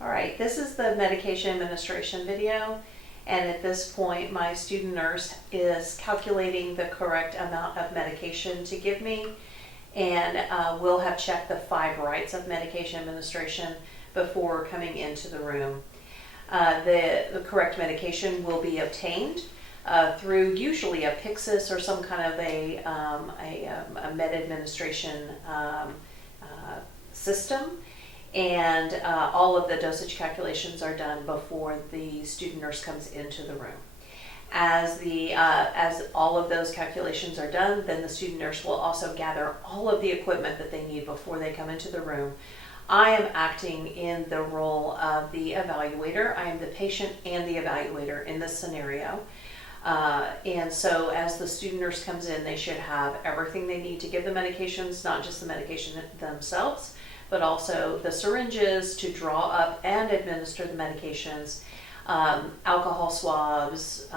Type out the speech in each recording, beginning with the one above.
All right, this is the medication administration video, and at this point my student nurse is calculating the correct amount of medication to give me, and we'll have checked the 5 rights of medication administration before coming into the room. The correct medication will be obtained through usually a Pyxis or some kind of a med administration system. And all of the dosage calculations are done before the student nurse comes into the room. As all of those calculations are done, then the student nurse will also gather all of the equipment that they need before they come into the room. I am acting in the role of the evaluator. I am the patient and the evaluator in this scenario. And so as the student nurse comes in, they should have everything they need to give the medications, not just the medication themselves, but also the syringes to draw up and administer the medications, alcohol swabs,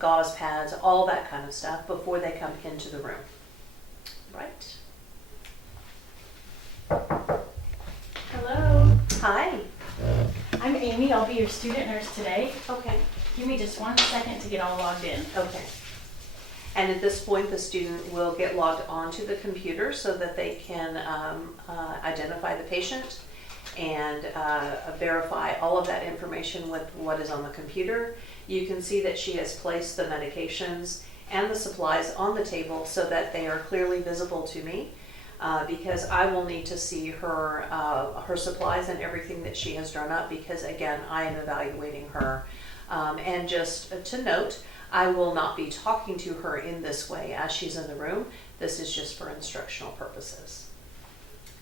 gauze pads, all that kind of stuff before they come into the room. Right? Hello, Hi. I'm Amy. I'll be your student nurse today. Okay. Give me just 1 second to get all logged in. Okay. And at this point, the student will get logged onto the computer so that they can identify the patient and verify all of that information with what is on the computer. You can see that she has placed the medications and the supplies on the table so that they are clearly visible to me, because I will need to see her supplies and everything that she has drawn up, because again, I am evaluating her. And just to note, I will not be talking to her in this way as she's in the room. This is just for instructional purposes.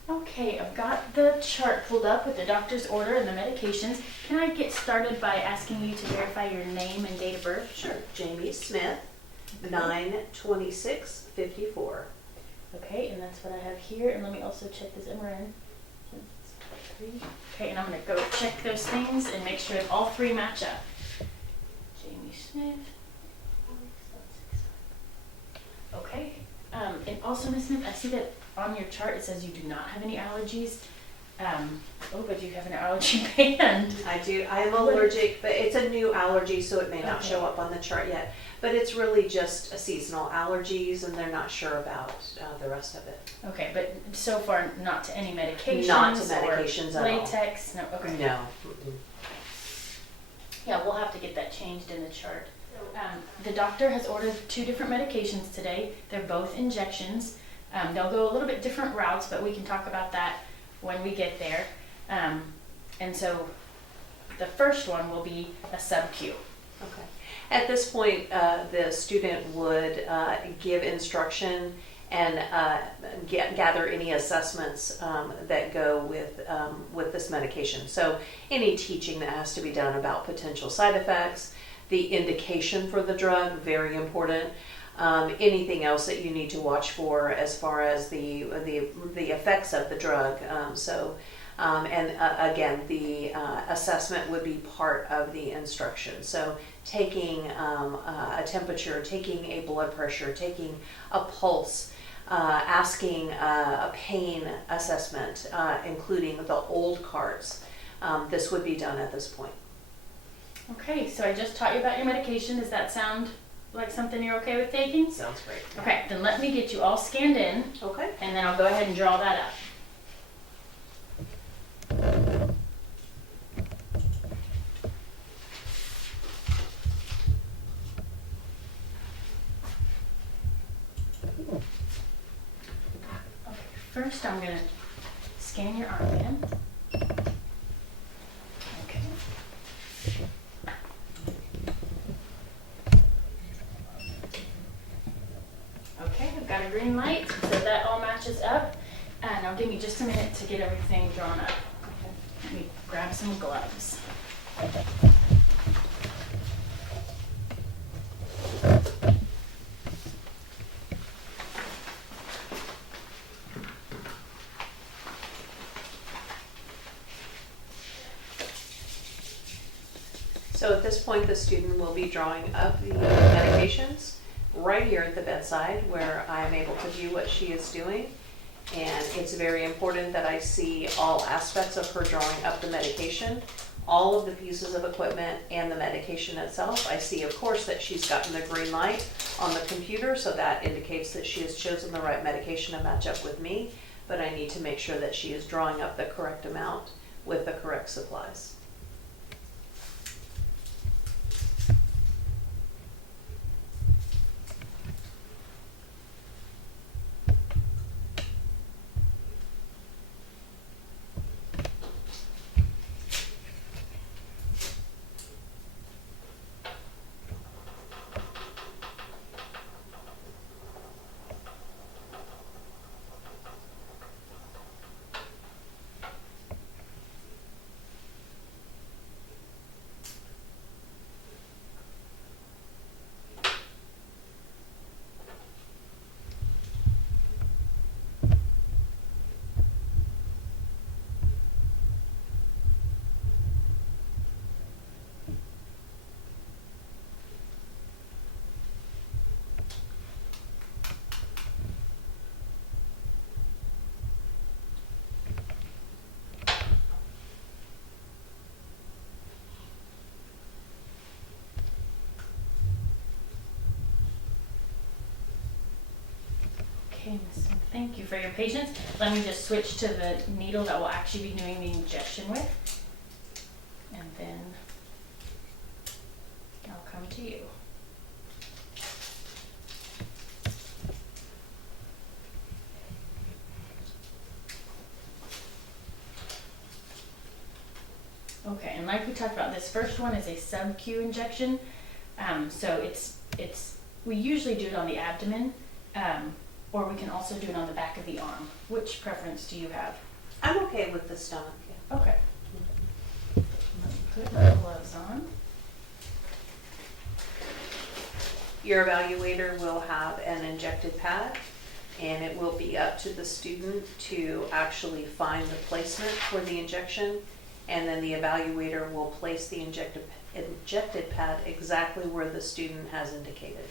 Okay, I've got the chart pulled up with the doctor's order and the medications. Can I get started by asking you to verify your name and date of birth? Sure. Jamie Smith, 9/26/54. Okay, and that's what I have here. And let me also check this MRN. Okay, and I'm going to go check those things and make sure that all 3 match up. Jamie Smith. Okay, and also Ms. Smith, I see that on your chart it says you do not have any allergies. But you have an allergy band. I do. I am allergic, but it's a new allergy, so it may not show up on the chart yet. But it's really just a seasonal allergies, and they're not sure about the rest of it. Okay, but so far not to any medications. Not to medications or at all. latex. No. Okay. No. Yeah, we'll have to get that changed in the chart. The doctor has ordered 2 different medications today. They're both injections. They'll go a little bit different routes, but we can talk about that when we get there. And so the first one will be a sub-Q. Okay. At this point, the student would give instruction and gather any assessments that go with this medication. So any teaching that has to be done about potential side effects, the indication for the drug, very important. Anything else that you need to watch for as far as the effects of the drug. Again, the assessment would be part of the instruction. So taking a temperature, taking a blood pressure, taking a pulse, asking a pain assessment, including the old cards. This would be done at this point. Okay, so I just taught you about your medication. Does that sound like something you're okay with taking? Sounds great. Okay, then let me get you all scanned in, Okay. and then I'll go ahead and draw that up. Okay, first I'm going to scan your armband. Okay. Okay, I've got a green light, so that all matches up. And now give me just a minute to get everything drawn up. Let me grab some gloves. So at this point, the student will be drawing up the medications right here at the bedside where I am able to view what she is doing. And it's very important that I see all aspects of her drawing up the medication, all of the pieces of equipment and the medication itself. I see, of course, that she's gotten the green light on the computer, so that indicates that she has chosen the right medication to match up with me, but I need to make sure that she is drawing up the correct amount with the correct supplies. Okay, Miss Smith, thank you for your patience. Let me just switch to the needle that we'll actually be doing the injection with. And then I'll come to you. Okay, and like we talked about, this first one is a sub-Q injection. So we usually do it on the abdomen, or we can also do it on the back of the arm. Which preference do you have? I'm okay with the stomach, yeah. Okay. Let me put my gloves on. Your evaluator will have an injected pad, and it will be up to the student to actually find the placement for the injection, and then the evaluator will place the injected pad exactly where the student has indicated.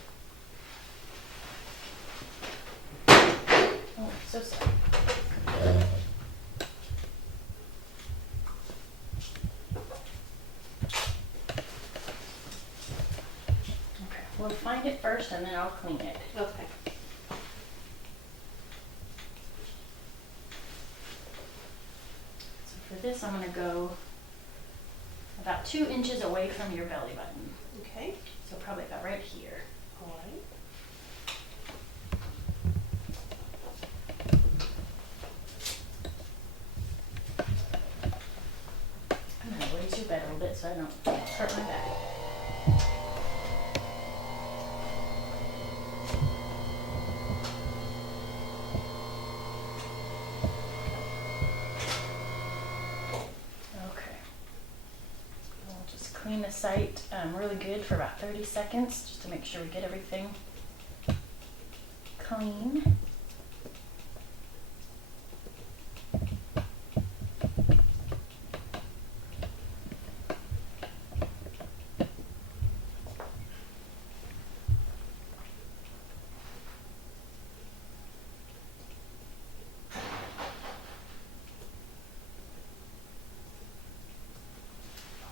Oh, so sorry. Okay, we'll find it first and then I'll clean it. Okay. So for this, I'm gonna go about 2 inches away from your belly button. Okay. So probably about right here. All right. I'm gonna raise your bed a little bit so I don't hurt my back. Okay. We'll just clean the site really good for about 30 seconds just to make sure we get everything clean.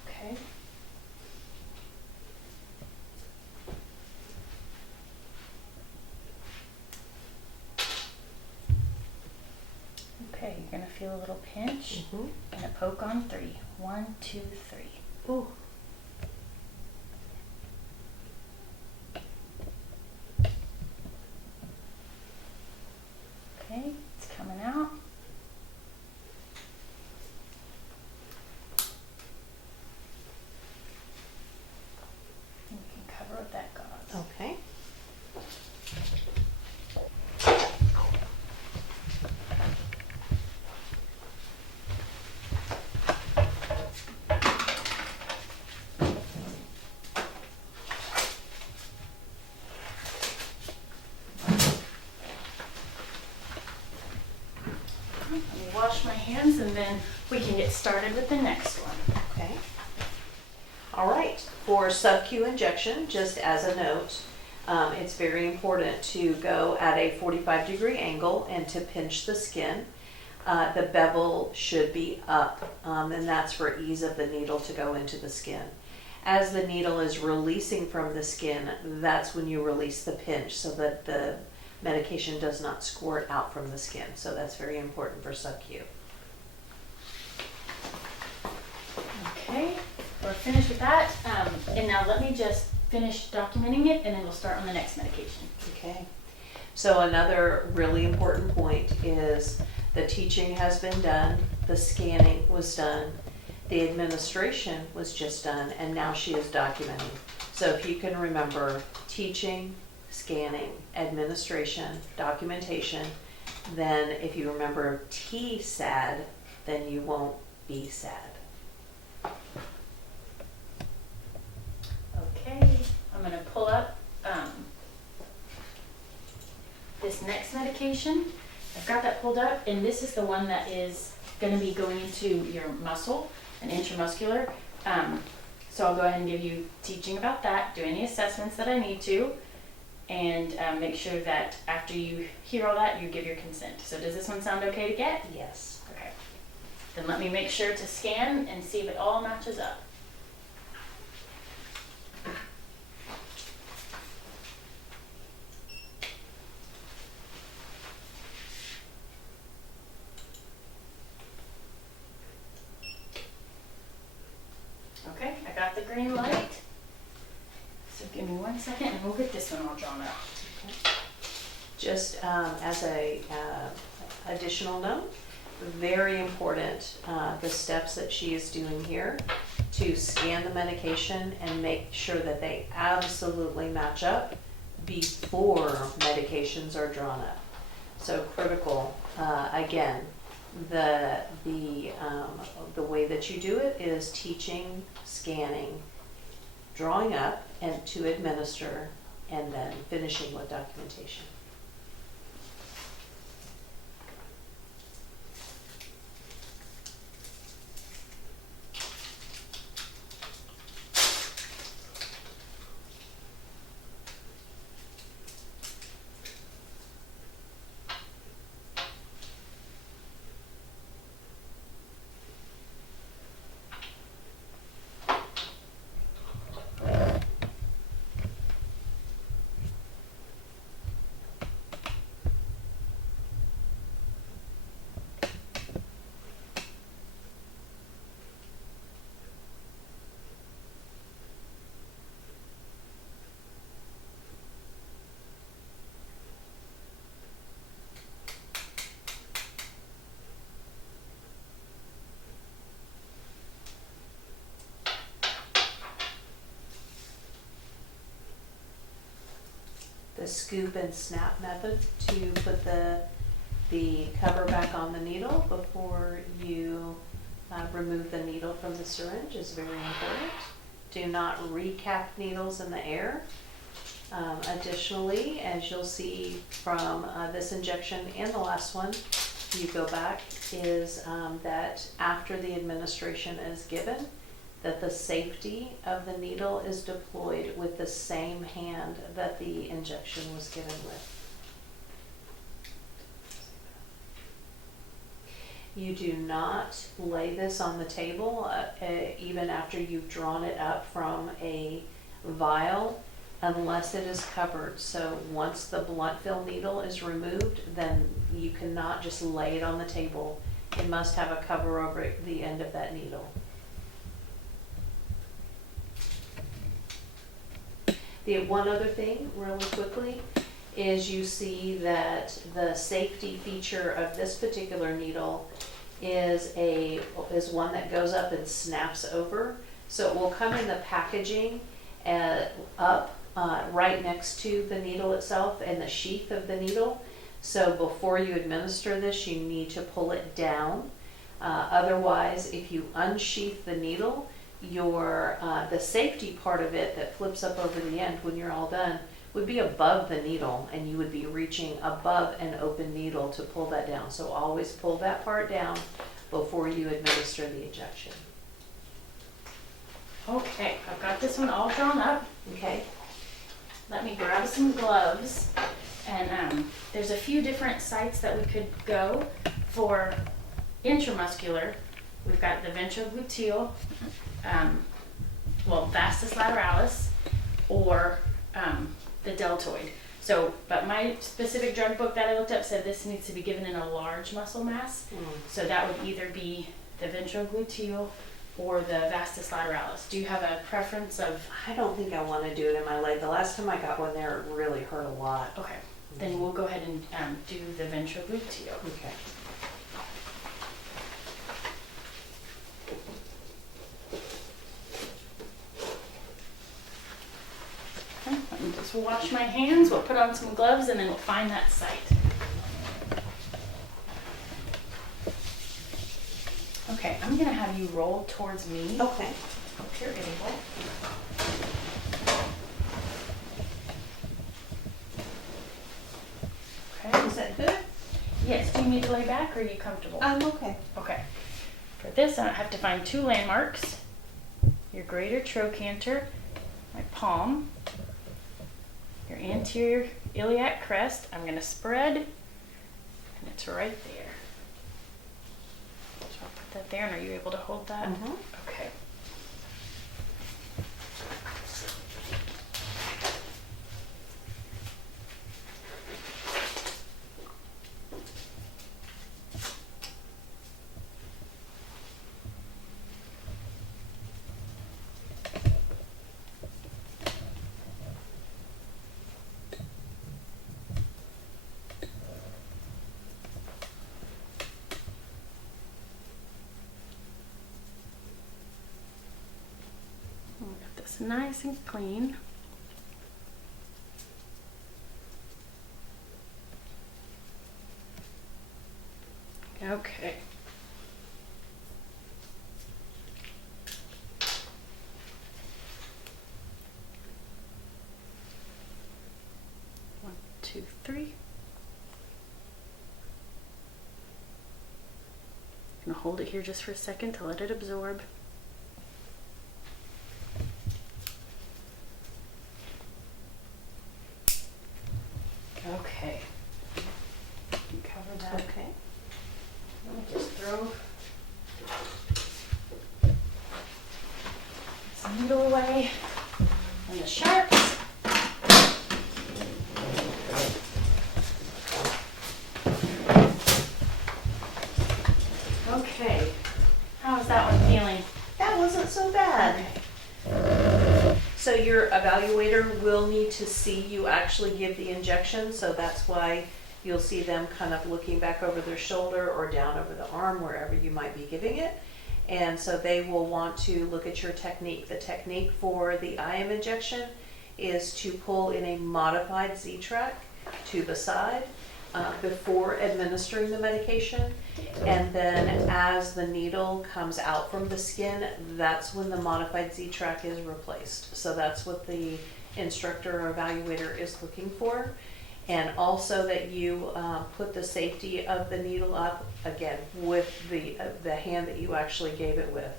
Okay. Okay, you're gonna feel a little pinch and a poke on 3. 1, 2, 3. Ooh. Okay, it's coming out. You can cover with that gauze. Okay. Let me wash my hands and then we can get started with the next one. Okay. All right. For sub-Q injection, just as a note, It's very important to go at a 45-degree angle and to pinch the skin. The bevel should be up, and that's for ease of the needle to go into the skin. As the needle is releasing from the skin, that's when you release the pinch so that the medication does not squirt out from the skin. So that's very important for sub-Q. Okay, we're finished with that. And now let me just finish documenting it, and then we'll start on the next medication. Okay. So another really important point is the teaching has been done, the scanning was done, the administration was just done, and now she is documenting. So if you can remember teaching, scanning, administration, documentation, then if you remember TSAD, then you won't be sad. Okay, I'm gonna pull up this next medication. I've got that pulled up, and this is the one that is gonna be going into your muscle, an intramuscular. So I'll go ahead and give you teaching about that, do any assessments that I need to, and make sure that after you hear all that, you give your consent. So does this one sound okay to get? Yes. Okay. Then let me make sure to scan and see if it all matches up. Okay, I got the green light. So give me 1 second and we'll get this one all drawn up. Just as a additional note, very important, the steps that she is doing here to scan the medication and make sure that they absolutely match up before medications are drawn up. So critical, again, the way that you do it is teaching, scanning, drawing up and to administer, and then finishing with documentation. The scoop and snap method to put the cover back on the needle before you remove the needle from the syringe is very important. Do not recap needles in the air. Additionally, as you'll see from this injection and the last one, you go back, is that after the administration is given, that the safety of the needle is deployed with the same hand that the injection was given with. You do not lay this on the table even after you've drawn it up from a vial unless it is covered. So once the blunt fill needle is removed, then you cannot just lay it on the table. It must have a cover over the end of that needle. The one other thing, really quickly, is you see that the safety feature of this particular needle is one that goes up and snaps over. So it will come in the packaging up right next to the needle itself and the sheath of the needle. So before you administer this, you need to pull it down. Otherwise, if you unsheath the needle, the safety part of it that flips up over the end when you're all done would be above the needle, and you would be reaching above an open needle to pull that down. So always pull that part down before you administer the injection. Okay, I've got this one all drawn up. Okay. let me grab some gloves. And there's a few different sites that we could go for intramuscular. We've got the ventrogluteal, vastus lateralis, or the deltoid. So, but my specific drug book that I looked up said this needs to be given in a large muscle mass. So that would either be the ventrogluteal or the vastus lateralis. Do you have a preference of? I don't think I want to do it in my leg. The last time I got one there, it really hurt a lot. Okay, then we'll go ahead and do the ventrogluteal. Okay. Okay, let me just wash my hands. We'll put on some gloves and then we'll find that site. Okay, I'm gonna have you roll towards me. Okay. If you're able. Okay. Is that good? Yes. Do you need to lay back or are you comfortable? I'm okay. Okay. For this, I have to find two landmarks. Your greater trochanter, my palm, your anterior iliac crest. I'm going to spread, and it's right there. So I'll put that there, and are you able to hold that? Mm-hmm. Okay. We'll get this nice and clean. Okay. One, two, three. I'm gonna hold it here just for a second to let it absorb. Okay. You cover that. Okay. Let me just throw this needle away and the sharps. Okay. How's that one feeling? That wasn't so bad. So your evaluator will need to see you actually give the injection, so that's why you'll see them kind of looking back over their shoulder or down over the arm, wherever you might be giving it. And so they will want to look at your technique. The technique for the IM injection is to pull in a modified Z-track to the side before administering the medication. And then as the needle comes out from the skin, that's when the modified Z-track is replaced. So that's what the instructor or evaluator is looking for. And also that you put the safety of the needle up, again, with the hand that you actually gave it with.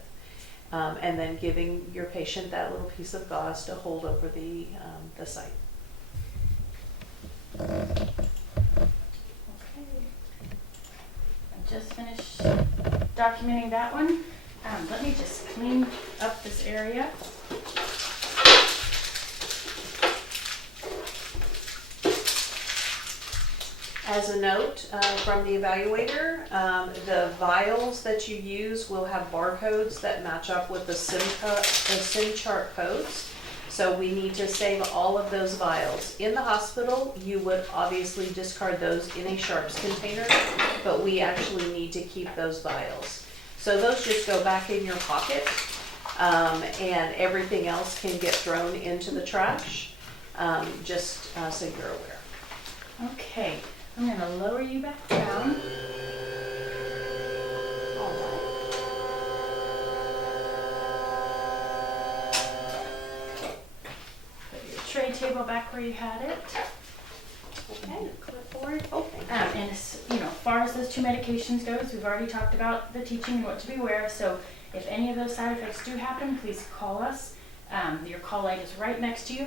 And then giving your patient that little piece of gauze to hold over the site. Okay. I just finished documenting that one. Let me just clean up this area. As a note from the evaluator, the vials that you use will have barcodes that match up with the SIM chart codes. So we need to save all of those vials. In the hospital, you would obviously discard those in a sharps container, but we actually need to keep those vials. So those just go back in your pocket, and everything else can get thrown into the trash, just so you're aware. Okay, I'm going to lower you back down. All right. Put your tray table back where you had it. Okay. Clipboard. Okay. And as far as those two medications goes, we've already talked about the teaching and what to be aware of. So if any of those side effects do happen, please call us. Your call light is right next to you.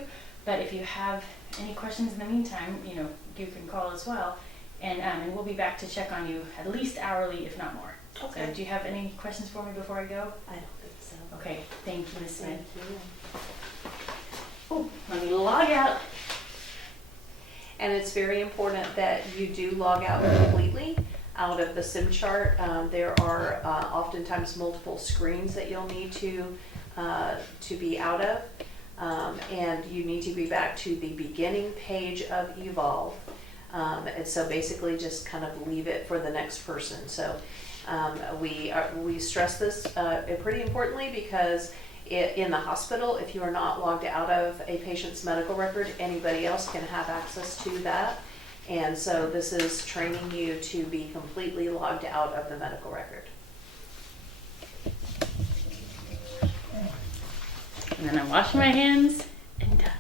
But if you have any questions in the meantime, you can call as well. And we'll be back to check on you at least hourly, if not more. Okay. So do you have any questions for me before I go? I don't think so. Okay, thank you, Ms. Smith. Thank you. Oh, let me log out. And it's very important that you do log out completely out of the SIM chart. There are oftentimes multiple screens that you'll need to be out of. And you need to be back to the beginning page of Evolve. And so basically just kind of leave it for the next person. So we stress this pretty importantly because in the hospital, if you are not logged out of a patient's medical record, anybody else can have access to that. And so this is training you to be completely logged out of the medical record. And then I wash my hands and done.